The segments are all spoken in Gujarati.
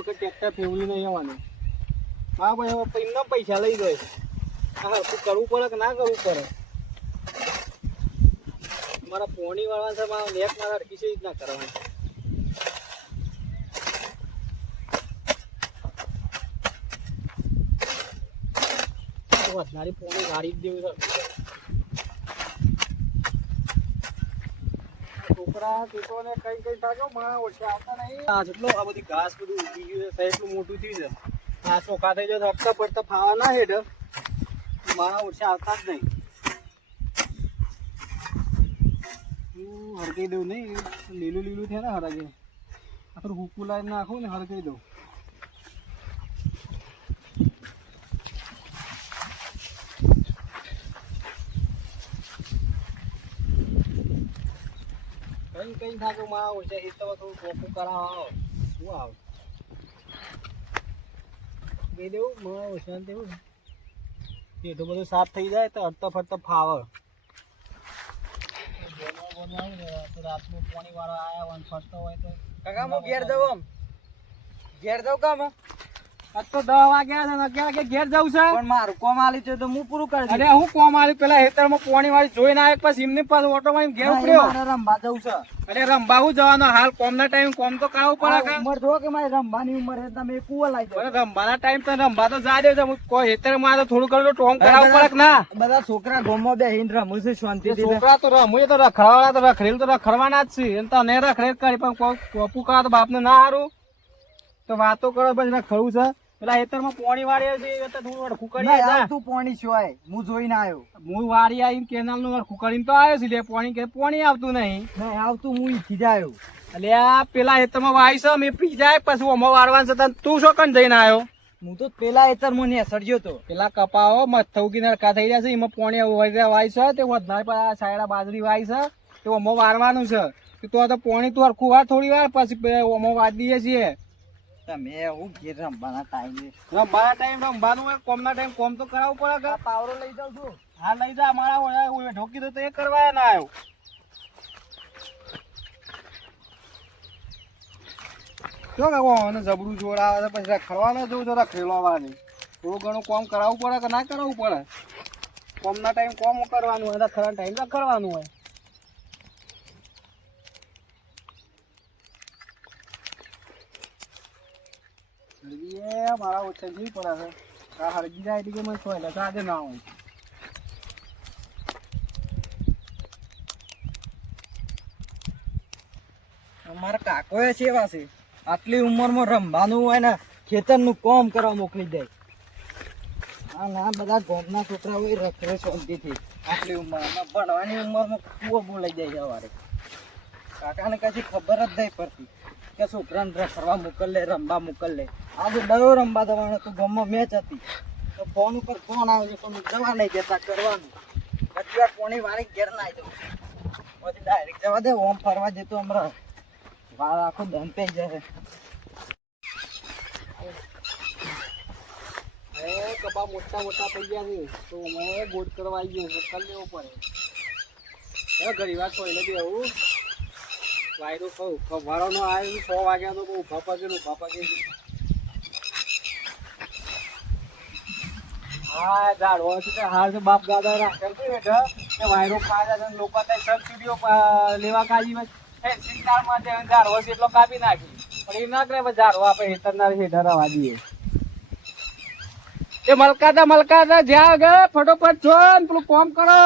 વખત ટ્રેક્ટર ફેવરી નહીં આવવાનું. હા ભાઈ હવે એમના પૈસા લઈ જાય. હા શું કરવું પડે કે ના કરવું પડે? મારા પોણી વાળવા છે, મારા નેક મારા અડકી છે જ ના કરવાની. વધારે પોણી ગાડી જ દેવું છે. છોકરા છોકરોને કઈ થાજો મને ઓછા આવતા નહીં. હા જેટલો આ બધી ઘાસ બધું ઉગી ગયું છે, એટલું મોટું થયું છે. ઘાસ ચોખા થઈ જાય તો હપ્તા પડતા ફાવા ના હેઠ મારા ઓછા આવતા જ નહીં. હરકાઈ દઉં નહીં, લીલું લીલું થયા ને હરાગે આખું હુકું લાવીને નાખું ને હરકાઈ દઉં. કઈ થાકો માં ઓછા એ તો થોડું ચોખ્ખું કરાવો. શું આવે દઈ દેવું માં ઓછા દેવું એટલું બધું સાફ થઈ જાય તો અડતો ફરતો ફાવે. રાતનું પાણી વાળો આવ્યા હોય ફરતો હોય તો કાકા હું ઘેર જવું. આમ ઘેર જવું કામ આજ તો 10 વાગ્યા છે, 11 વાગે ઘેર જવું છે. પણ મારું કોમ આલી છે તો હું પૂરું કરી દઉં. અરે હું કોમ આલી પેલા હેતરમાં પાણી વાળી જોઈને આવે પછી એમની પાસે ઓટો મારીને ઘેર ઉપડ્યો. રંબા જવું છે. અરે રંબા હું જવાનો હાલ કોમ ના ટાઈમ કોમ તો કરાવવું પડે. ઉંમર જો કે મારી રંબાની ઉંમર છે તમે કુવો લાવી દો. રંબાના ટાઈમ તો રંબા તો જા દે છે. કોઈ હેતરમાં તો થોડું ઘણું ટોમ કરાવવું પડે ના. બધા છોકરા ગોમો બેહીને રમું છે શાંતિ. છોકરા તો રમું તો રખડવાના તો રખડેલ તો રખડવાના જ છે. એમ તો ને રખડેલ કરી પણ કોપુ કરા તો બાપને ના હારું તો વાતો કરો પછી રખડવું છે. પેલા હેતરમાં પોણી વાળી થોડું અડખું કરી તું પોણી સિવાય હું જોઈને આવ્યો. હું વાળી આવીને કેનાલ નું અડખું કરીને તો આવ્યો છું. પોણી કે પોણી આવતું નહીં આવતું. હું ઈથી જ આવ્યો. એટલે આ પેલા હેતરમાં વાય છે મેં પી જાય પછી ઓમાં વાળવાનું છે. તું શું કન જઈને આવ્યો? હું તો પેલા હેતર મને સર્જ્યો તો. પેલા કપાઓ મથૌકી નરકા થઈ રહ્યા છે એમાં પોણી વાય છે તે વધારે પર સાયડા બાજરી વાય છે તે ઓમાં વારવાનું છે. તો પોણી તું અડખું વાર થોડી વાર પછી ઓમાં વાળી દઈએ છીએ. તમે હું ઘેર રમવાના ટાઈમ રમવાનું હોય કોમના ટાઈમ કોમ તો કરાવવું પડે. પાવરો લઈ જાઉં છું. હા લઈ જા. મારા ઢોકી દો તો એ કરવા ના આવ્યો. શું કાકો અને જબરું જોડાવે પછી રખડવાનો જોઉં તો રખડેલો આવવાની. થોડું ઘણું કોમ કરાવવું પડે કે ના કરાવવું પડે? કોમના ટાઈમ કોમ કરવાનું હોય, રખડવાના ટાઈમ રખડવાનું હોય. મારા ઓછા જઈ પડે છે. હળગી જાય એટલે કે મને સોય એટલે આજે ના હોય. અમારા કાકો એ સેવા છે. આટલી ઉંમરમાં રમવાનું હોય ને ખેતરનું કામ કરવા મોકલી દે. હા ના બધા ગામના છોકરા હોય રખડે શાંતિથી. આટલી ઉંમરમાં ભણવાની ઉંમરમાં કુવો બોલાઈ જાય સવારે. કાકાને કશી ખબર જ નહીં પડતી કે છોકરાને રખડવા મોકલે રમવા મોકલે. આજે ડયો રમવા જવાનો તો ગામમાં મેચ હતી તો ફોન ઉપર ફોન આવ્યો પણ જવા નહીં દેતા કરવાનું. બધી વાર પોણી વાળી ઘેર ના આવી જવું પછી ડાયરેક્ટ જવા દે. ઓમ ફરવા જતો હમણાં વાળ આખો દમ થઈ જશે. કપા મોટા મોટા થઈ ગયા છે તો મેં બોટ કરવા આવી ગયો કરી લેવો પડે. ઘણી વાર સોયલે બી આવું વાયરો કહું વાળો નો આવ્યો 6 વાગ્યા તો ઉભા પગે હા ઝાડવા હાર છે બાપ દાદા રાખેલ છે કે વાયરો ખાયા લોકો સબસિડીઓ લેવા કાઢી સિંગારમાં ઝાડવો છે એટલો કાપી નાખી પણ એ ના કરે ઝાડવા આપણે હેતરના હેઠળવા દઈએ. એ મલકાતા જ્યાં ગયા ફટોફટ છો ને પેલું કોમ કરો.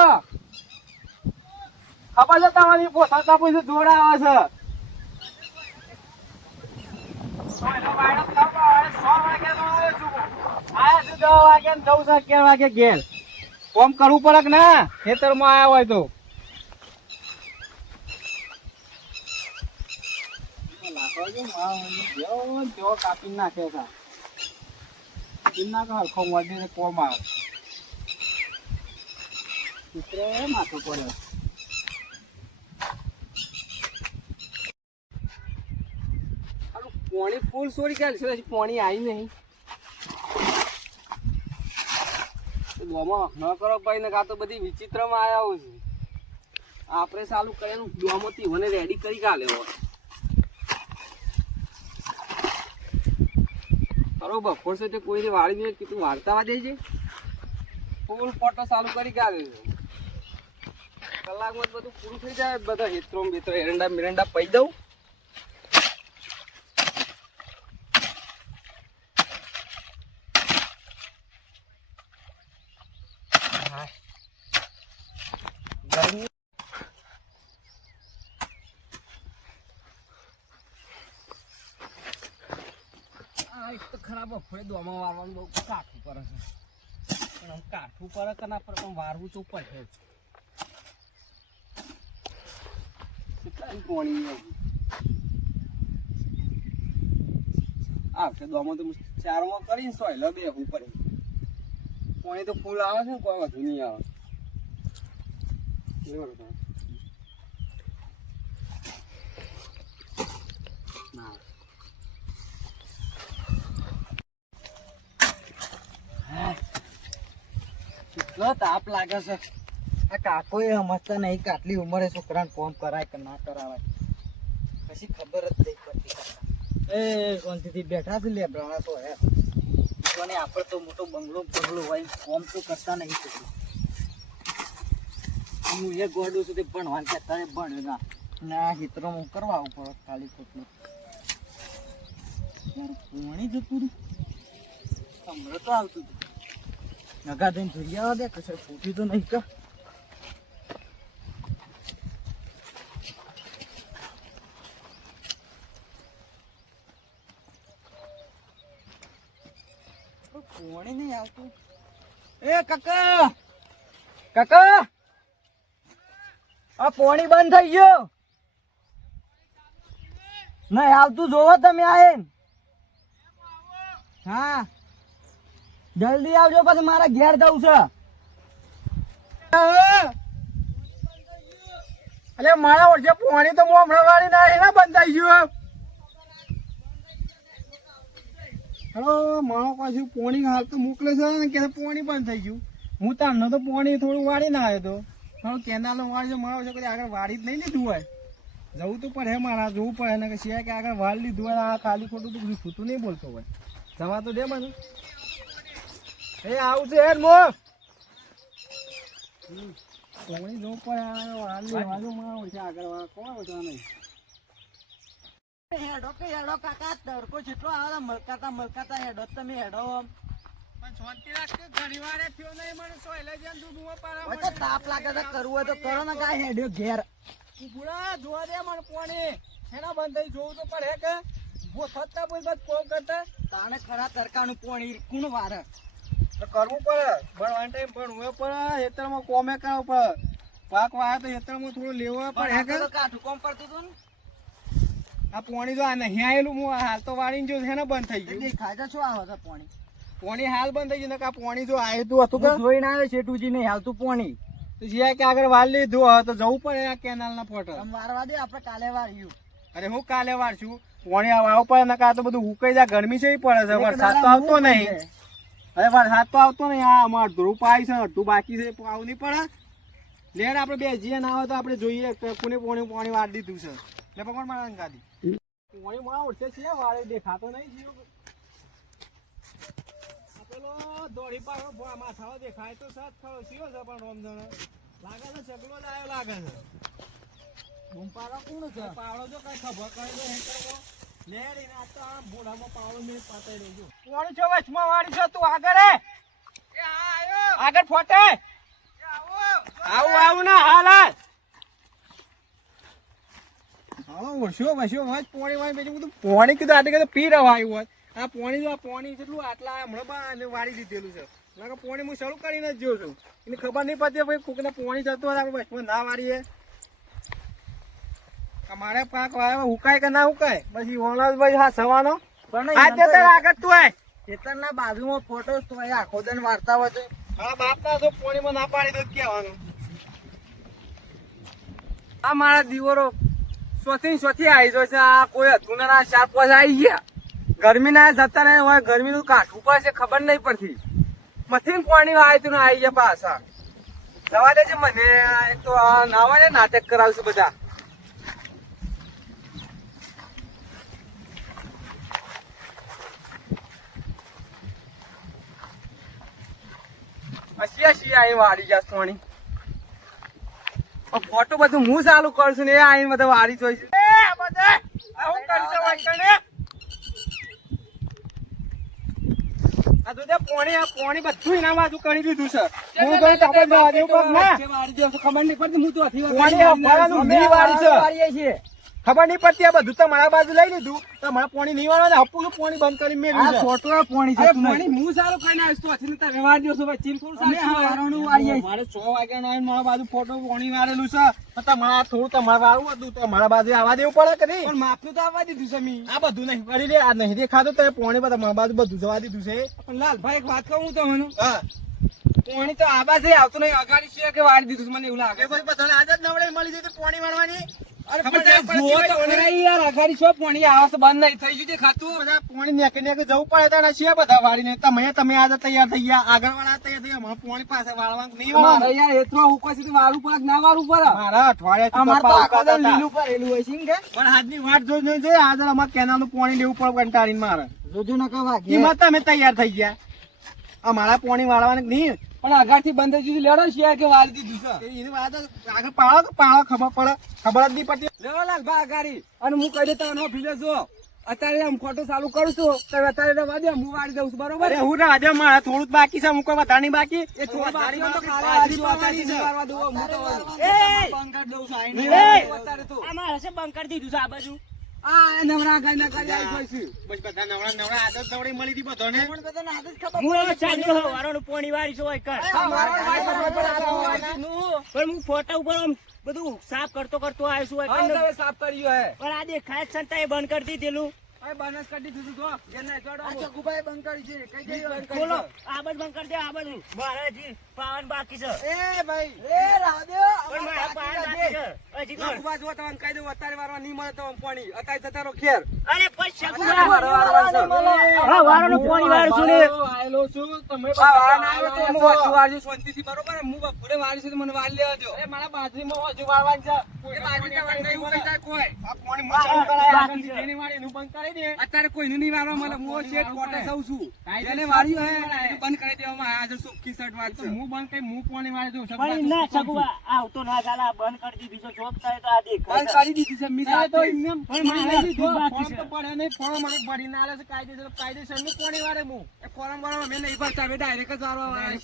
ખબર છે તમારી પોતા પછી જોડા આવે છે. 11 વાગે ઘેર કોમ કરવું પડે કે ના ખેતરમાં આવ્યા હોય તો. કાપી નાખે હરખો મોડી કોમ આવે ચિત્ર માથું પડે. પોણી ફૂલ છોડી કાઢ છે પોણી આવી નહીં. ન કરો ભાઈ ને આ તો બધી વિચિત્રમાં આવ્યા છે. આપણે ચાલુ કરેલું ડોમોથી મને રેડી કરી કાલે મોડો બપોર છે તે કોઈ વાળી નહીં કીધું વાળતા વા દેજે ફૂલ ફોટો ચાલુ કરી કાઢે કલાકમાં બધું પૂરું થઈ જાય બધા હેત્રો બેત્રો એરંડા મિરંડા પઈ દઉં ગરમી એક તો ખરાબ બફોરે દોમાં વારવાનું બહુ કાઠું પડે છે પણ આમ કાઠું પડે કે ના પડે પણ વારવું તો પડે કેટલા પોણી આવશે દોમાં તો ચારમાં કરીને સોયલો બેહવું પડે પોણી તો ફૂલ આવે છે ને કોઈ વધુ નહીં આવે કેટલો તાપ લાગે છે આ કાકો એ સમજતા નહીં કે આટલી ઉંમરે છોકરાને કોમ કરાય કે ના કરાવાય પછી ખબર જ નહીં પડતી એ શાંતિથી બેઠા છે લેબરાણા તો હે આપણે તો મોટો બંગલો હોય કોમ તો કરતા નહીં થતું હું એ ગોડું છું તે ભણવાનું કહેતા ને ભણ્યો ના ના હિત્રો હું કરવા આવું પડે ખાલી ખોટલું પોણી જતું રહ્યું હમણાં તો આવતું હતું નગા દઈને જોઈ આવવા દે કશે ફૂટી તો નહીં કા પોણી નહીં આવતું એ કાકા કાકા આ પોણી બંધ થઈ ગયો નહીં આવતું જોવો તમે આયે હા જલ્દી આવજો પછી મારા ઘેર જવું છે અરે મારા ઓળખે પોણી તો હમણાં વાળી ના એના બંધ થઈ ગયું હલો મારો પાછું પોણી હાલ તો મોકલે છે ને કે પોણી બંધ થઈ ગયું હું તારનો તો પોણી થોડું વાળી ના આવ્યો તો મારું કેનાલ વાળી છે મારો છે કદી આગળ વાળી જ નહીં લીધું હોય જવું તો પડે મારા જોવું પડે ને કે સિવાય કે આગળ વાળ લીધું હોય આ ખાલી ખોટું તો બધું છૂટું નહીં બોલતો હોય જવા તો દે મને એ આવું છે હેર મો પોણી જોવું પડે વાળ લેવાનું મારો છે આગળ વાળ કોણ વચવા નહીં હેડો કે હેડો કાકા તડકો જેટલો આવે મલકાતા હેડો તમે હેડો પણ શાંતિ રાખજો ઘણી વારે થયો નહીં મને સોયલે જેમ દૂધું પારા તો તાપ લાગે તો કરવું હોય તો કરો ને કાય હેડ્યો ઘેર પૂરા જોવા દે મને પોણી એના બંધ થઈ જોવું તો પડે કે ભો થતા બોલ બસ કોમ કરતા તાણે ખરા તરકાનું પોણી કોણ વારે તો કરવું પડે ભણવાનો ટાઈમ ભણવું પડે હેતરમાં કોમે કરવું પડે પાક વાય તો હેતરમાં થોડું લેવું પડે કે કાઠું કોમ પડતું હતું ને આ પોણી જો આ નહીં આવેલું હું હાલ તો વાળીને જો છે ને બંધ થઈ ગયું ખાજા શું આવે છે પોણી હાલ બંધ થઈ ગયું ને પોણી જો આવ્યું હતું કે જોઈને આવે શેઠુજી નહીં હાલતું પોણી તો જ્યાં કે આગળ વાળ લીધું હવે તો જવું પડે આ કેનાલ ના ફોટો વારવા દે આપણે કાલે વાળ્યું અરે હું કાલે વાળશું પોણી આવું પડે ને કા તો બધું ઉકાઈ જાય ગરમી છે પડે છે વરસાદ તો આવતો નહીં અરે વરસાદ તો આવતો નહીં આ અમાર ધ્રુપ આવી છે અડધું બાકી છે આવું નહીં પડે લેડ આપણે બે જીએ ના આવે તો આપણે જોઈએ કોને પોણી વાળ દીધું છે લે પકડ મારા ગાડી પોણી માં ઉઠે છે વાળે દેખાતો નહીં જીવ પેલો દોડી પાડો માથાઓ દેખાય તો સાત ખરો સીઓ છે પણ રોમજણ લાગે છે ચકલો જ આવ્યો લાગે છે બુમપારો કોણ છે પાવડો જો કઈ ખબર કરે તો હેન્ટરમો લેડી ના તો આ બોડામાં પાવડો મે પાતાઈ દેજો કોણ છે વચમાં વાળી છે તું આગળ એ હા આયો આગળ ફોટે એ આવો ના હાલ હા વસ્યો વાત પોણી વાળી બીજું બધું પોણી કીધું આટલે કીધું પી રવાયું હોત આ પોણી જેટલું આટલા હમણાં વાળી દીધેલું છે લાગે પોણી હું શરૂ કરીને જ જોઉં છું એને ખબર નહીં પડતી ભાઈ કોકને પોણી જતું હોય આપણે બસમાં ના વાળીએ અમારે પાક વાવે હુકાય કે ના હુકાય પછી ભાઈ હા સવાનો પણ આજે તો આગળ તું આય ખેતરના બાજુમાં ફોટો તો આખો દન વાર્તા હોય તો હા બાપના તો પોણીમાં ના પાડી દો કહેવાનું આ મારા દીવરો સ્વથી આવી જાય છે આ કોઈ હતું ના 4-5 આવી ગયા ગરમી ના જતા નહીં હોય ગરમી નું કાઠું પડશે ખબર નહીં પડતી મથી પાણી આવ્યું આવી ગયા પાછા જવા દે છે મને તો નાવા ને નાટક કરાવશું બધા ક્યાં છીએ અહીં વાળી જશ પાણી ફોટો બધું હું ચાલુ કરશું ને એ આઈને બધા વાળી જોઈ છે પાણી બધું એના બાજુ કરી દીધું છે હું કઈ ખબર નહીં પડતી હું તો ખબર નહીં પડતી આ બધું તમારા બાજુ લઈ લીધું તમારા પાણી નહીં વાળવા હપું પાણી બંધ કરી મેળવ્યું છે છોટું પાણી છે પાણી હું સારું ખાઈને આવીશ તો હથી તમે વાર દિવસો ભાઈ ચીમકુર વાળવાનું વાળીએ મારે 6 વાગ્યા આવીને મારા બાજુ ફોટો પાણી વાળેલું છે તમારા થોડું તમારે વાળવું હતું તો મારા બાજુ આવવા દેવું પડે કે નહીં પણ માપનું તો આવવા દીધું છે મી આ બધું નહીં કરી લે આ નહીં દેખાતું તો પાણી બધા મારા બાજુ બધું જવા દીધું છે પણ લાલભાઈ એક વાત કહું તમને હા પાણી તો આબા છે આવતું નહીં અગાડી છે કે વાળી દીધું મને એવું લાગે ભાઈ બધાને આદત નવડે મળી જાય તો પાણી વાળવાની તમે આજે તૈયાર થઈ ગયા આગળ વાળા તૈયાર થઈ પાણી પાસે વાળવાનું નહીં મારા અઠવાડિયા હાથની વાટ જોઈ આજે અમારે કેનાલ નું પાણી લેવું પડે કંટાળીને મારે જોજો નકા તમે તૈયાર થઈ ગયા અમારા પાણી વાળવાનું નહીં પણ આગળ થી બંધ થઈ ગયું લેડો છે કે વાળી દીધું છે એની વાત આગળ પાળો ખબર પડે ખબર જ નહીં પડતી લેવો લાલભા આગાડી અને હું કહી દેતા નો ભીલે જો અત્યારે આમ ખોટો ચાલુ કરું છું તો અત્યારે રવા દે હું વાળી દઉં છું બરોબર અરે હું રાધે મારા થોડું જ બાકી છે હું કોઈ વધારે બાકી એ થોડું બાકી તો ખાવા દઉં હું તો બંકર દઉં છું અત્યારે તો અમારે છે બંકર દીધું છે આ બાજુ આ નવરા ગાય ના ગાય આવી છે બસ બધા નવરા આદત દવડી મળી હતી બધાને પણ બધાને આદત ખબર હું ચાલ્યો વારોનું પોણી વાળી છો કર પણ હું ફોટા ઉપર બધું સાફ કરતો આવ્યો છું હવે સાફ કર્યો હે પણ આ દેખાય સંતા એ બંધ કરી દીધેલું આ બનસ કરી દીધું તો એને જોડો આ ચકુભાઈ બંધ કરી છે કઈ જઈ બંધ કરી બોલો આ બધ બંધ કરી દે આ બધું મહારાજી પાવન બાકી છે એ ભાઈ એ રાધે પણ મારા પાવન બાકી છે હજી ચકુભા જો તમને કહી દઉં અત્યારે વારવા નહીં મળે તો પાણી અત્યારે જતારો ખેર અરે પછી ચકુભા હા વારવાનું પાણી વાળું છું ને આયલો છું તમે વારવા આવ્યો તો હું વસ્તુ વાળી શાંતિથી બરોબર હું બપોરે વાળી છે તો મને વાળી લેવા દો અરે મારા બાજરીમાં વસ્તુ વાળવાની છે કોઈ બાજરી નહીં ઉકળતા કોઈ આ પાણી મચાવ કરાય આગળ જેની વાળી નું બંધ કરે અત્યારે કોઈનું નહીં વાળવા મળે હું શેઠ કોટે સૌ છું એને વાળ્યું હે બંધ કરી દેવામાં આજે સુખી શર્ટ વાત છે હું બંધ કરી હું પાણી વાળી દઉં પણ ના સગવા આવતો ના ચાલા બંધ કરી દી બીજો જોબ થાય તો આ દેખ બંધ કરી દીધી છે મી તો એમ પણ મારે દીધું બાકી છે પડે નહીં ફોન મને ભરી ના આલે છે કાયદેસર નું પાણી વાળે હું એ ફોરમ વાળવા મે નહીં ભરતા બે ડાયરેક્ટ જ વાળવા વાળા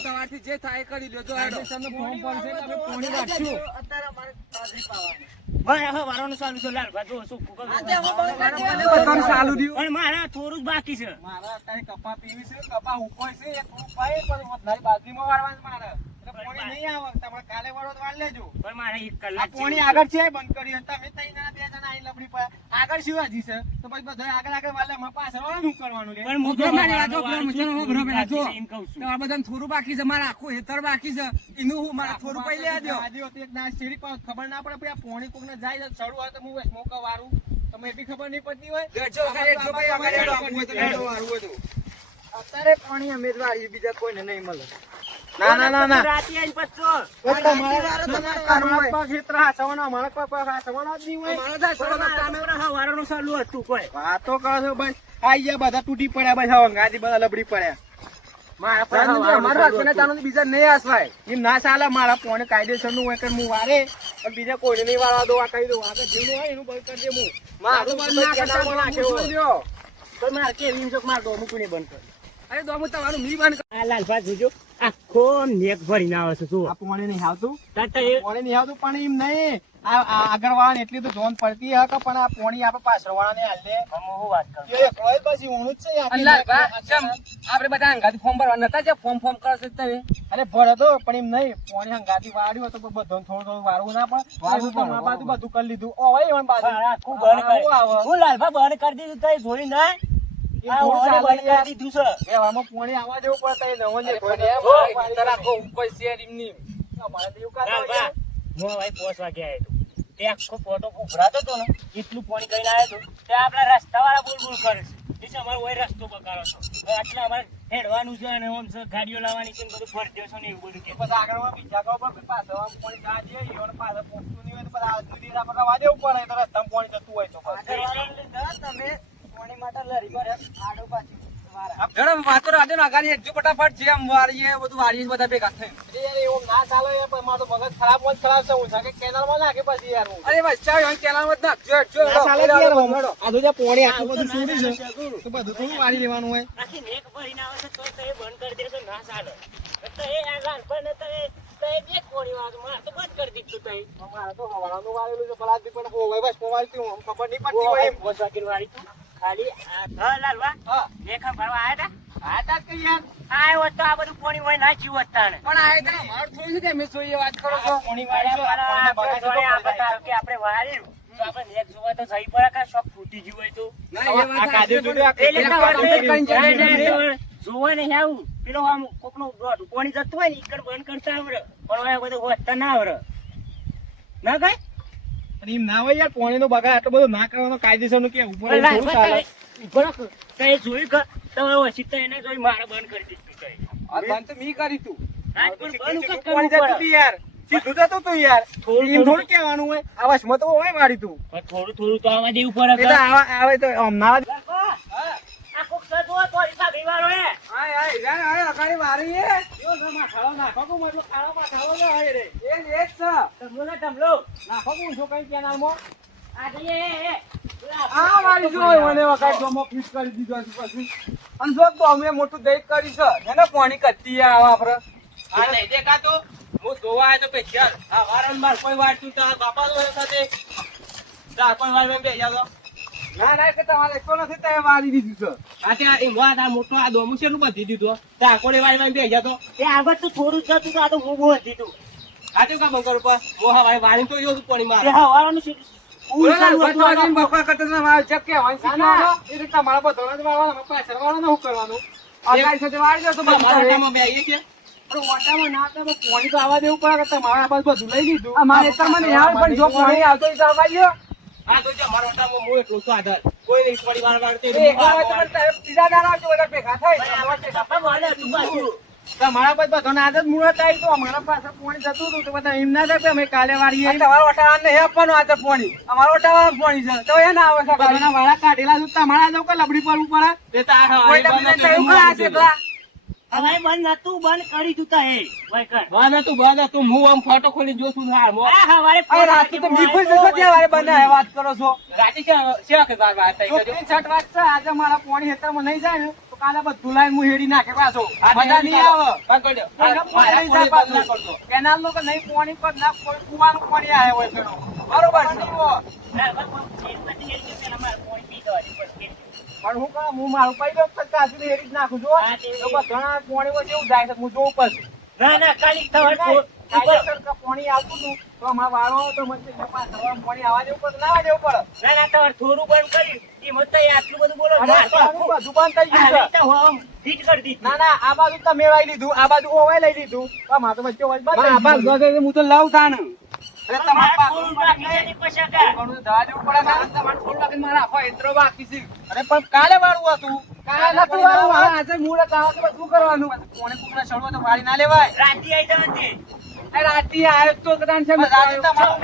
સવારથી જે થાય કરી લેજો કાયદેસર નું ફોર્મ પડશે તમે પાણી વાળશું અત્યારે અમારે બાજરી પાવાની ભાઈ હવે વારવાનું ચાલુ છે લાલભા જો શું કુકર ચાલુ થયું પણ મારા થોડું જ બાકી છે મારા અત્યારે કપા પીવી છે કપા ઉપાય છે એક ઉપાય પણ વધારે બાજરીમાં વાળવાનું મારે પાણી નહીં આવે તમારે કાલે વાળો વાળ લેજો પણ મારે 1 કલાક પાણી આગળ છે બંધ કરી તમે તઈ ના બે જણા અહીં લબડી પડ્યા આગળ શિવાજી છે તો પછી બધા આગળ વાળે માં પાછળ વાળું કરવાનું લે પણ મોટો મારી વાતો બરોબર જો તો આ બધાને થોડું બાકી છે મારા આખું હેતર બાકી છે એનું હું મારા થોડું પઈ લેવા દો આજો તો એક ના સીડી પર ખબર ના પડે આ પાણી કોક ને જાય ચડું હોય તો હું સ્મોકા વાળું તમે એટલી ખબર નહીં પડતી હોય અત્યારે પાણી અમે જ વાળી બીજા કોઈને નહીં મળે ના રાતી આઈને પચો તમારા ક્ષેત્ર હાસવાનો અમારા કોઈ હાસવાનો જ નહીં હોય અમારા વારનું ચાલુ હતું કોઈ વાતો કરો છો ભાઈ આઈ ગયા બધા તૂટી પડ્યા ભાઈ હંગાથી બધા લબડી પડ્યા બીજા નહીં આસવાય એમ ના ચાલે મારા પોણે કાયદેસર નું હોય હું વારે પણ બીજા કોઈને નહીં વાળવા દો આ કહી દઉં આગળ જેનું હોય એનું બંધ કરી દે હું મારે કેવી મારે ડોમું કોને બંધ કર અરે ડોમું તમારું મી બંધ કર લાલભા જોજો આખો નેક ભરીને આવે છે શું આ પોણે નહીં આવતું પોણે નહીં આવતું પણ એમ નહીં આગળ વાળા એટલી તો જોન પડતી હક પણ આ પોણી આપડે પાછળ વાળા ને હાલે હું વાત કરું પછી ઊણું જ છે આપડે બધા હંગાથી ફોર્મ ભરવા નતા જે ફોર્મ કરશે તમે અરે ભરે તો પણ એમ નહીં પોણી હંગાથી વાળ્યું તો બધું થોડું વાળવું ના પણ બાજુ બધું કરી લીધું ઓ ભાઈ એમ બાજુ આખું બંધ કરી હું લાલભા બંધ કરી દીધું તો જોઈ ના પોણી આવવા દેવું પડે આખો ફોટો ઉભરાતો હતો ને એટલું પાણી કરીને આવ્યો હતો ત્યાં આપડા રસ્તા વાળા બોલ બોલ કરે છે અમારો હોય રસ્તો બગાડો છો એટલે અમારે હેડવાનું છે અને ઓમ ગાડીઓ લાવવાની છે બધું ફરજો છો ને એવું બધું કે બધા આગળ બીજા પાછળ પાણી જવા જઈએ પાછળ પહોંચતું નહીં હોય તો બધા આજુ રવા દેવું પડે તો રસ્તામાં પાણી જતું હોય તો તમે પાણી માટે લરી પર આડો પાછી જરા વાતો રાતે નાગાની એકજો ફટાફટ જેમ વારીએ બધું વારીએ બધા ભેગા થઈ યાર એવું ના ચાલે યાર પણ મારો મગજ ખરાબ મત ખરાબ છે હું કે કેનાલ માં નાખે પછી યાર અરે બસ ચાલ અહીં કેનાલ માં નાખજો જો ના ચાલે યાર આ તો જે પોણી આટલું બધું છોડી છે તો બધું થોડું વારી લેવાનું હોય આખી નેક ભરીને આવે છે તો એ બંધ કરી દેશો ના ચાલે તો એ આગળ પણ તો એ એક પોણી વાળો માર તો બંધ કરી દીધું તઈ મારે તો હવાળાનું વારેલું છે બલાદ પણ હોય બસ પોવારી હું ખબર નહીં પડતી હોય એમ વસાકીર વાળી તું ખાલી હા લાલવા હા લેખા ભરવા આયા આતા કે યાર આય હોત તો આ બધું પોણી હોય ના જીવત તાણે પણ આ તો માર થોડી છે મેં જોઈએ વાત કરો છો પોણી વાળા કે આપણે વાળ્યું તો આપણે નેક જોવા તો સહી પડે કે શોખ ફૂટી ગયું હોય તો ના એ વાત કાદે જોડે જોવા નહીં આવું પેલો આમ કોકનું પોણી જતું હોય ને ઈકડ બંધ કરતા આવડે પણ હવે બધું હોતા ના આવડે ના કઈ એમ ના હોય યાર પોણીનો બગાડ આટલો બધો ના કરવાનો કાયદેસરનું કે ઉપર થોડું ચાલે કઈ જોયું કે તમે ઓછી તો એને જોઈ મારે બંધ કરી દીધું કઈ આ બંધ તો મી કરી તું આજ પણ બંધ તો પોણી કરવું જતું તું યાર સીધું જતું તું યાર થોડું એમ થોડું કહેવાનું હોય આવાસમાં તો હોય વાળી તું પણ થોડું થોડું તો આવા દેવું પડે એ તો આવે તો અમદાવાદ આ કોક સજો તો રીસા ભીવારો હે આય આય અકારી વારી એ યો સમા ખાવા નાખો કો મતલબ ખાવા ખાવા ના હોય રે એ એક છે તમલો ને તમલો નાખો કો છો કઈ કેનાલ માં આ જઈએ આ વાળી જો મને વખત જોમો ફિક્સ કરી દીધો છે પછી અને જો તો અમે મોટું દઈ કરી છે એને પાણી કત્તી આવા આપણે આ નહીં દેખાતો હું ધોવા આવ્યો તો પૈસા આ વારંવાર કોઈ વાળતું તો બાપા તો સાથે ચાર પાંચ વાર બે જાવ ના ના કે તમારે એકલો નથી તે વાળી દીધું છે આ ત્યાં એ વાત આ મોટો આ દોમું છે નું બધી દીધું તા કોડે વાળી બે જાતો એ આગળ તો થોડું જતું તો આ તો મોબો હતી તું આ તો કા બંકર ઉપર મોહા ભાઈ વાળી તો યો પાણી મારે એ હવાળાનું છે બફા કરતા ના મારે ચક કે હોય ના એ રીતે તમારા બધાને વાળવાનો પાછળ વાળવાનો શું કરવાનું આ સાથે વાળી દો તો મારામાં બે આવી છે પણ ઓટામાં ના તો પાણી તો આવવા દેવું પડે કે તમારા બસ બધું લઈ લીધું અમારે તમને યાર પણ જો પાણી આવતો તો આવવા દો આ તો જે મારા ઓટામાં હું એટલું તો આધાર કોઈ નહીં પરિવાર વાળતે એક વાર તો બીજા દાણા જો વગર ભેગા થાય તમારા પાસે બધાને આદત મુરત આવી તો અમારા પાસે પાણી જતું હતું તો બધા એમ ના થાય કે અમે કાલે વાળીએ તમારો ઓટાવા નહીં આપવાનું આજે પાણી અમારો ઓટાવા પાણી છે તો એ ના આવે છે બધાના વાળા કાઢેલા છે તમારા જો કે લબડી પડવું પડે એ તો હવે બંધ નતું બંધ કરી તું હે વૈકર બંધ હતું હું આમ ફોટો ખોલી જોશું આ હવારે રાતે તો મીઠું જશો ત્યાં વારે બંધ વાત કરો છો રાતે કે વાત થઈ છઠ વાત છે આજે મારા પાણી હેતરમાં નહીં જાય ને તો કાલે બધું લાઈન હું હેડી નાખે પાછો મજા નહીં આવે કેનાલ નો કે નહીં પાણી પર ના કોઈ કુવાનું પાણી આવે હોય બરોબર પણ હું કહું હું મારું પૈ દઉં કાજુ હેડી જ નાખું છું ઘણા પાણી હોય એવું જાય છે હું જોઉં પછી ના ના કાલી પાણી આવતું હતું તો અમારા વાળો તો મને પાણી આવવા દેવું પડે ના આવવા દેવું પડે ના ના તમારે થોડું બંધ કર્યું એ મત આટલું બધું બોલો બધું બંધ થઈ ગયું હીટ કરી દીધી ના ના આ બાજુ તમે વાઈ લીધું આ બાજુ ઓવાઈ લઈ લીધું મારે તો વચ્ચે હું તો લઉં તાણ કાલે વાળું હતું આજે મૂળ શું કરવાનું કોને કુકડા ચડવો તો વાળી ના લેવાય રાતી આવી જવાની રાતે આવ્યો તો કદાચ છે રાતે તમારું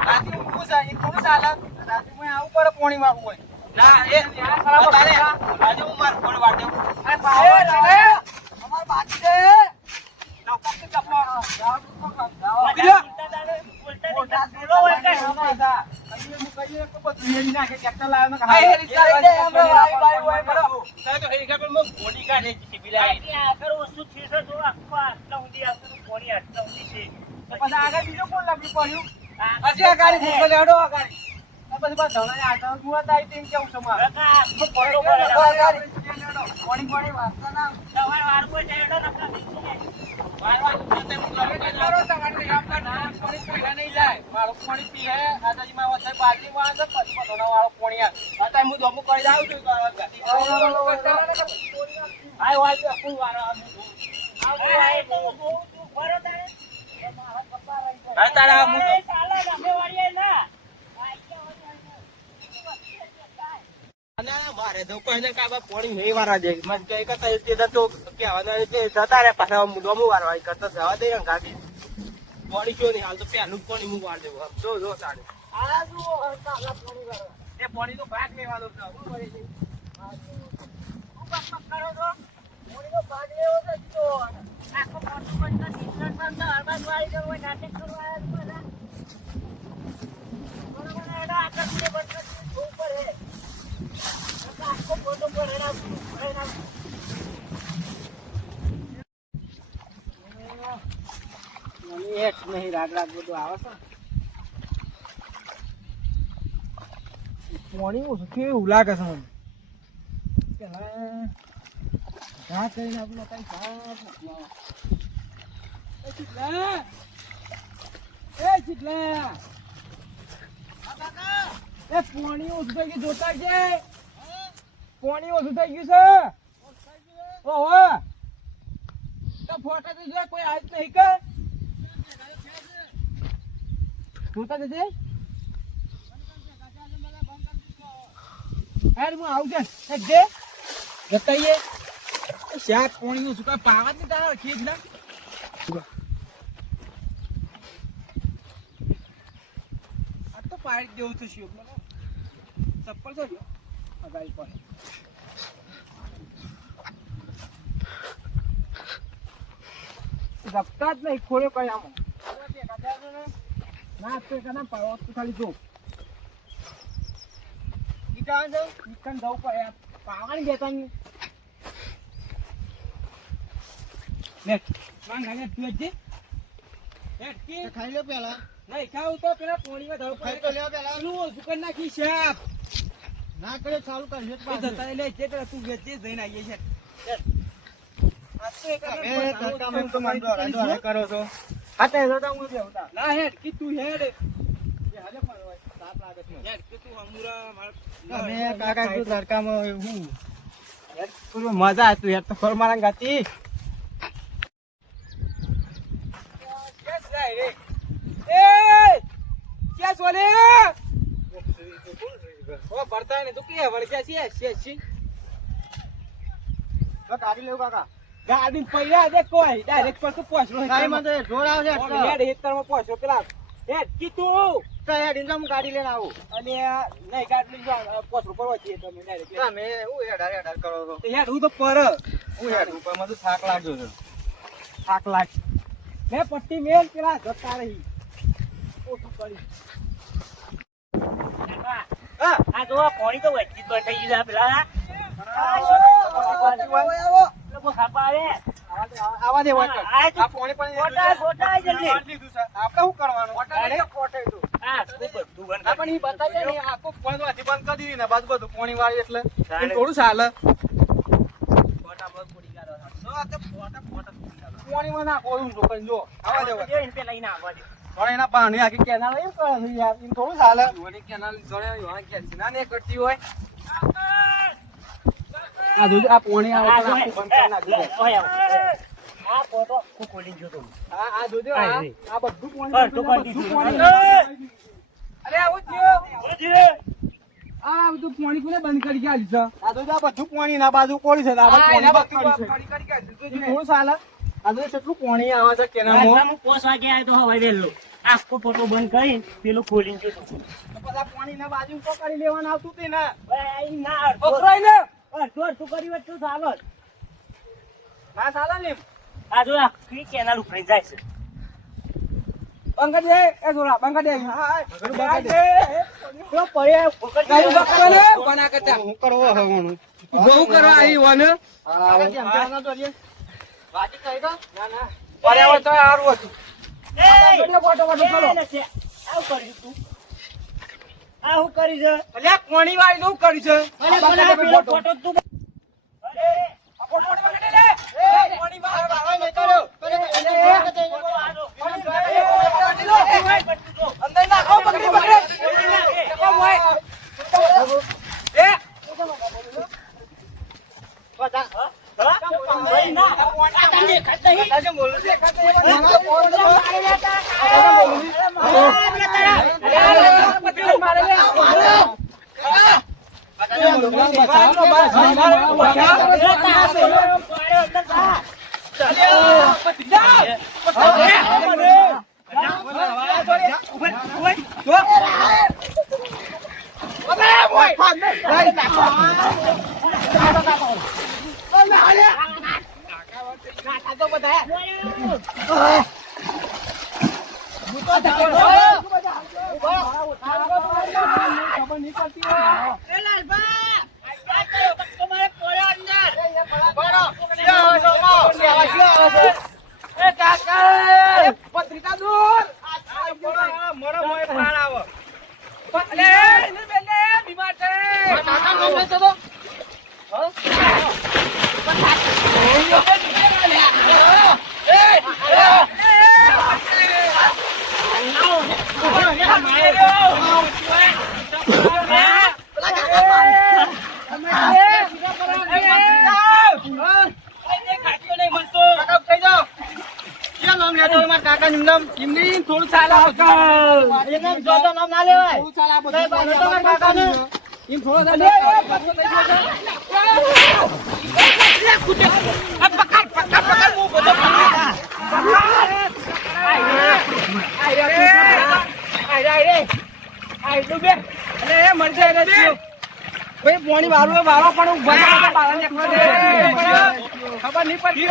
રાતે ઊંઘું છે એ થોડું ચાલે રાતે હું આવું પડે પોણી વાળું હોય ના એ આજે હું મારું ફોન વાળ્યો અમાર બાકી છે બીજો કોણ લાગી પડ્યું પછી આ ગાડી લેડો આ ગાડી પછી બસ ધોળાને આટા મુઆત આવી તેમ કેવું છે મારે પાણી પાણી વાસતા ના તમાર વાર કોઈ જેડો નકા વારવાર તે હું લગે કરો તમારે આપના નામ પાણી પીવા નહીં જાય મારું પાણી પીએ આદાજી માં વચ્ચે બાજી માં છે પછી ધોળા વાળો પાણી આ અત્યારે હું દમુ કરી જાઉં છું આય વાય ફૂલ વાળા આ તો જોઉં છું બરો તારે મારા કપા રહી તારા હું સાલા રમે વાળીએ ના મારે તો કોઈને કાબા પોણી નહીં વાળવા દે મને કઈ કરતા તે તો કહેવાના જતા રે પાછા મુદોમુ વાળવા કરતા જવા દે ગાડી પોણી કયો નહીં હાલ તો પેલું પોણી હું વાર દેવું જો તારે આ જો કાલા પોણી વાળવા એ પોણી તો ભાગ લેવાનો છે હું પગ કરો છો મોડીનો ભાગ લેવો છે તો આખો મોટો બંધ ટીચર સંત હરબાદ વાળી ગયો હોય નાટક કરવા આવ્યા બધા બરોબર એડા આકર્ષણ બંધ કરી ઉપર હે આખો ફોટો પર એના એક નહીં રાગ રાગ બધું આવે છે પાણી ઓછું કેવું લાગે છે મને પેલા ઘા કરીને આપણે કઈ ચીટલા એ ચીટલા એ પાણી ઓછું થઈ ગયું જોતા છે પાણી ઓછું થઈ ગયું છે ઓહો તો ફોટા તો જો કોઈ આજ નહીં કે જોતા જજે હેડ હું આવું છે એક દે જતાઈએ શાક પાણીનું સુકા પાવા જ નહીં તારા ખીજ ના આ તો પાડી દેવું થશે ચપ્પલ તો જો અગાઈ પડે રખતા જ નહીં ખોલ્યો કઈ આમાં ના તો કના પાડો તો ખાલી જો ઈકાન જવું પડે પાવાની દેતા નહીં લે માંગ ગાને તું જ હેડ કે ખાઈ લો પેલા નહીં ખાવું તો પેલા પોણીમાં ધવ ખાઈ તો લે પેલા નું સુકન નાખી શાક ના કરે ચાલુ કર હેડ પાછો જતા લે જે પેલા તું વેચે જઈને આવીએ છે આ તો એક કામ તો માંડો રાંધો કરો છો હાતે જોતા હું બેવતા ના હેડ કે તું હેડ એ હાલે પણ હોય તાપ લાગે છે હેડ કે તું અમુરા માર મે કાકા તું લડકામાં હું હેડ પૂરો મજા આતું હેડ તો ફર મારા ગાતી કેસ જાય રે એ કેસ વાલે ઓ બરતા ને તું કે વળ કે છે તો કાઢી લેવ કાકા ગાડી પૈયા દે કોઈ ડાયરેક્ટ પર તો પોછરો કાઈ મને જોર આવે છે હેડ હેતરમાં પોછરો પેલા હેડ કીધું તો હેડ ઇન્દમ ગાડી લઈને આવું અને નહીં ગાડી લઈ પોછરો પરવા છીએ તમે ડાયરેક્ટ તમે હું હેડ કરો છો હેડ હું તો પર હું હેડ ઉપર મને તો થાક લાગ્યો છે થાક લાગ મે પટ્ટી મેલ પેલા જતા રહી ઓછું કરી આ જો પાણી તો વચ્ચે બંધ થઈ ગયું પેલા આવા દે વાત આ પાણી ગોટા જલ્દી આપણે શું કરવાનું હા બધું બંધ પણ ઈ બતાવીએ ને આખો પાણી બંધ કરી દીધી ને બાજુ બધું પાણી વાળી એટલે થોડું ચાલે ફોટા બસ પડી ગયા તો આ તો ફોટા પાણીમાં ના કોઈ જોકન જો આવા દે વાત એને પેલા ઈને આવવા દે પણ એના પાણી આખી કેનાલ એમ કરે છે યાર ઈ થોડું ચાલે ઓની કેનાલ જોડે યોને કેસી ના ને કરતી હોય આ દૂધ આ પાણી આવે તો આખું બંધ કરી નાખી ઓય આ ફોટો કોકોલી જોતો આ દૂધ આ બધું પાણી અરે આવું થયો આ બધું પાણી કોને બંધ કરી ગયા છે આ દૂધ આ બધું પાણી ના બાજુ કોળી છે આ પાણી બંધ કરી ગયા છે થોડું ચાલે આ દૂધ કેટલું પાણી આવે છે કેનાલમાં હું 5 વાગે આવ્યો તો હવે વેલો આખો ફોટો બંધ કરી પેલું ખોલીને જોતો બધા પાણી ના બાજુ તો કરી લેવાનું આવતું તે ને ભાઈ ના પકડાઈ ને જોર તું કરી વચ્ચે ચાલો ના ચાલે ને આ જો આખી કેનાલ ઉપર જાય છે બંગડ દે એ જોરા બંગડ દે હા બંગડ દે તો પડ્યા ફોકટ કઈ બકરા ને કોના કરતા હું કરવો હવાનું બહુ કરવા આવી વને આગળ કેમ જાના તો રે વાજી કઈ તો ના ના પર્યાવરણ તો હારું હતું એ ફોટો ફોટો ચલો આવ કરી તું આ હું કરી છે અલ્યા કોણી વાળી નું કરી છે અરે બના પેલો ફોટો તું અરે આ ફોટો ફોટો બંગડ દે એ કોણી વાળી બાવા મે કર્યો અંદર નાખો પકડી પકડે કોમ હોય એ પતા ભાઈ ના આને ખાતા આજે બોલું છે કાકા એમની થોડું ચાલે એમ જો તો નામ ના લેવાય થોડું ચાલે બધું કઈ બાજુ તમારા કાકાને? એમ થોડો પોણી વાળું વાળો પણ ખબર નહીં પડતી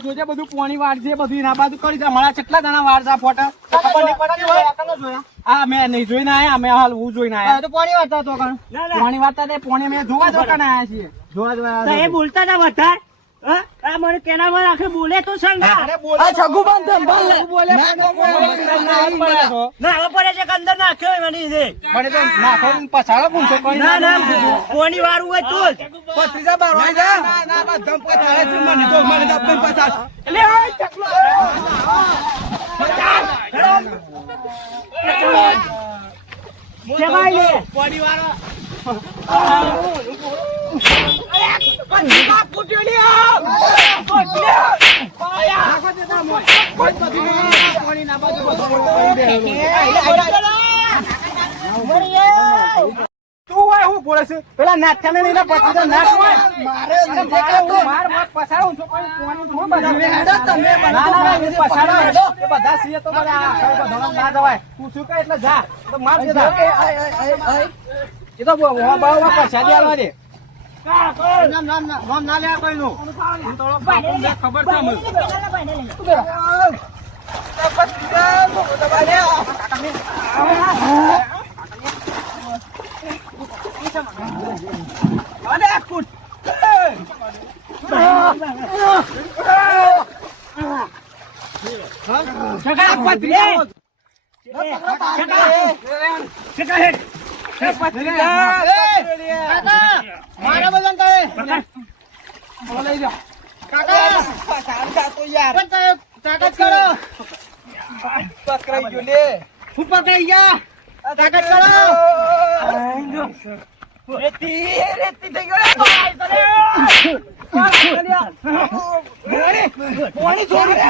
જોજે બધું પોણી વાળજે બધું ના બાજુ કરી દે મારા કેટલા જણા વાળજા ફોટા ખબર નહીં પડતી. હા મેં નહીં જોઈને આયા મેં હાલ હું જોઈને આયા પોણી વાળતા તો પોણી વાળતા તે પોણી મેં જોવા જોવા આયા છીએ જોવા તો એ બોલતા ના વધાર હા? આ મને કેના પર આખે બોલે તો સંગ આ છગુબાન ધંભાલ લે બોલે ના હવે પડે છે કે અંદર નાખ્યો હોય મને રે મને તો નાખો પછાડો પૂછો કોઈ ના ના કોની વારું હોય તું જ. પત્રીજા બારવા જા ના ના બસ ધમ પછાડે છે મને તો ધમ પછાડ લે ઓય ચકલો ભાઈ લે પોણી વાળો પેલા નાખ્યા ને પચીસ નાખ માર પસાડું છું બધા છીએ તો ના જવાય તું શું કહે એટલે જા તો માર જતા એ તો પછાડી આલવા દે નામ ના લે કોઈ નું ખબર છે મારા બદન તાકાત કરો પકડાઈ ગયો લે હું પકડાઈ ગયા તાકાત કરો રેતી થઈ ગયો પાણી છોડી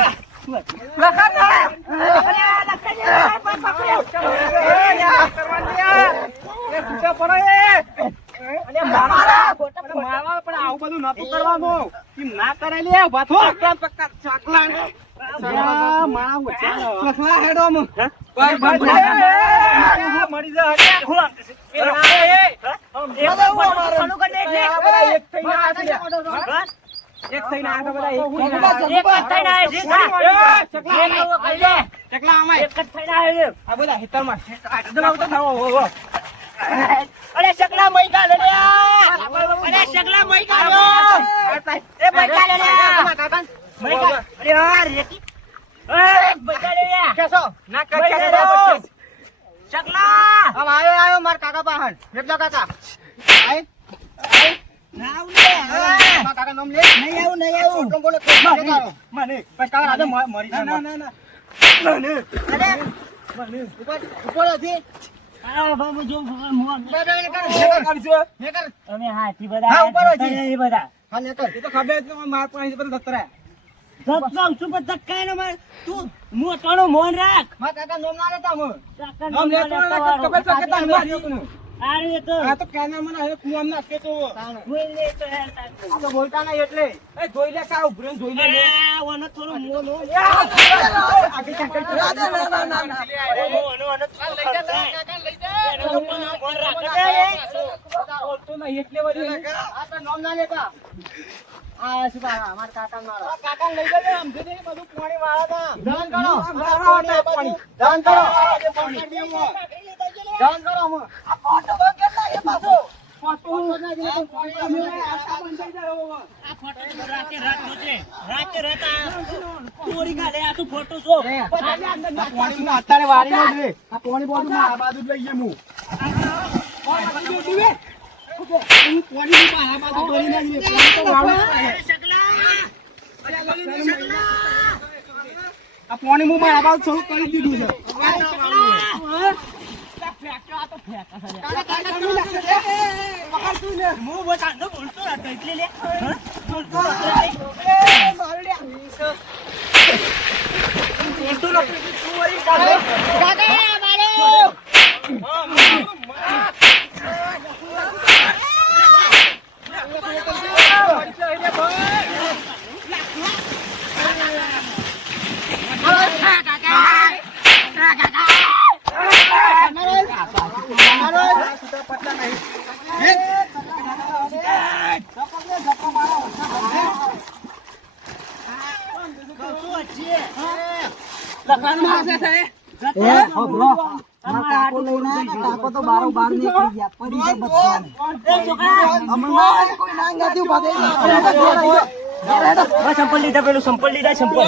આવું બધું નતું કરવાનું ના કરાય લે મરી જાય એક થઈને આગળ બધા ચકલા આમાં એક જ થઈને આવે આ બધા હિતરમાં અરે શકલા મઈ કાઢો લે અરે શકલા મઈ કાઢો એ મઈ કાઢો લે મઈ કાઢો અરે યાર રેતી એ મઈ કાઢો લે કેસો ના કાઢો શકલા આમ આયો માર કાકા પાહન એકલા કાકા આય નાવ લે કાકા નામ લે નહીં આવું છોકરો બોલે મને પણ કાકા આજે મરી જાય ના ના મને અરે મને ઉપર હતી આ બાબુ જો મોન નેકર અમે હાથી બધા હા, ઉપર હોય છે. એ બધા હા નેકર એ તો ખબર જ ન માર પાસે બધા દતરા સત્સંગ સુપર ધક્કાય ને માર તું મોટોનો મોન રાખ માર કાકા નામ ના લેતા હું કાકા નામ લેતો ના ખબર છે કે તાર મારી નું આરે તો આ તો કેના મને હવે કુવામ નાખે તો બોલ લે તો યાર આ તો બોલતા નહીં એટલે એ જોઈ લે કા ઉભરે જોઈ લે આ ઓનો થોડો મોન હો આગળ ચાકર ના ના ના ઓનો લઈ જા કાકા લઈ જા એનો મોન રાખ બોલતો નહીં એટલે વળી આ તો નામ ના લેતા આ શું બા માર કાકા મારા કાકા લઈ જજે આમ જે બધું પાણી વાળા હતા દાન કરો દાન કરો દાન કરો આ ફોટો કેટલા એ પાછો રાતે રાત જોજે. રાતે રાત આ ચોરી ગાલે આ તું ફોટો છો. અત્યારે વાળી નો દે આ પોણી બોધું મારા બાજુ જ લઈએ હું આ પોણી હું મારા બાજુ શરૂ કરી દીધું છે હું બતાનો બોલતો હતો એટલે લે બોલતો સંપલ લીધા પેલું સંપલ લીધા સંપલ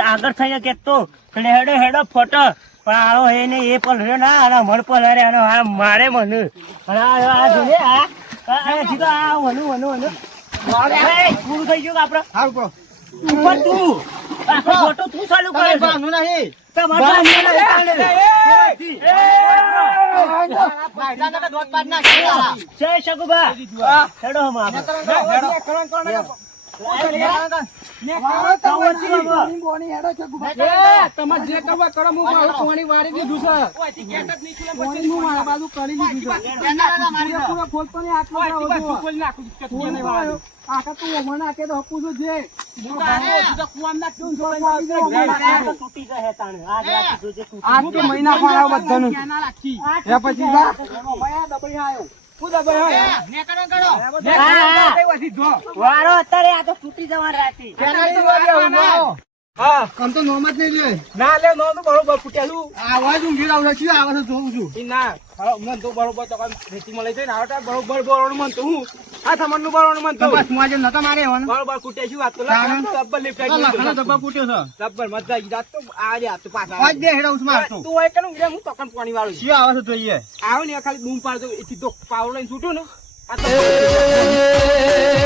આગળ થઈને કેતો હેડો હેડો ફોટો પણ આવો હે ને એ પલ રહ્યો ના આનો મણ પલ હરે આનો આ મારે મને આ જોને આ જીતો આ વનું પૂરું થઈ ગયું આપડે ઉપર તું આખો ફોટો તું ચાલુ કરે છે નહીં જય શકુબા હેડો હમ તમારે જે કરવા કરો હું મારું પોણી વાળી દીધું છે પોણી હું મારા બાજુ કરી દીધું છે ખોલતો નહીં આખા તું ઓમાં નાખે તો હપું છું જે તૂટી જાય તાણે આજ રાતે જોજે તૂટી આજ તો મહિના પણ આવ બધાનું પછી દબાઈ આવ્યો વારો અત્યારે આ તો તૂટી જવાનું રાતે હા કમ તો નોમ જ નહીં લે ના લે નોમ તો બરોબર ફૂટેલું આવાજ ઊંઘી રહ્યો છે આવે છે જોઉં છું ના મન તો બરોબર તો રેતીમાં લઈ જઈને આવતા બરોબર બરોબર મન તો હું આ થમન નું બરોબર મન તો બસ મુઆજે નતા મારે હવાનું બરોબર ફૂટે છું વાત તો ડબ્બર લિફ્ટ લખનો ડબ્બા ફૂટ્યો છે ડબ્બર મત જાય જાત તો આજે આ તો પાછા આજ દે હેડા ઉસ મારતો તું હોય કેનું હું તકન પાણી વાળું છી આવે છે જોઈએ આવો ને ખાલી બૂમ પાડતો સીધો પાવર લઈને છૂટું ને આ તો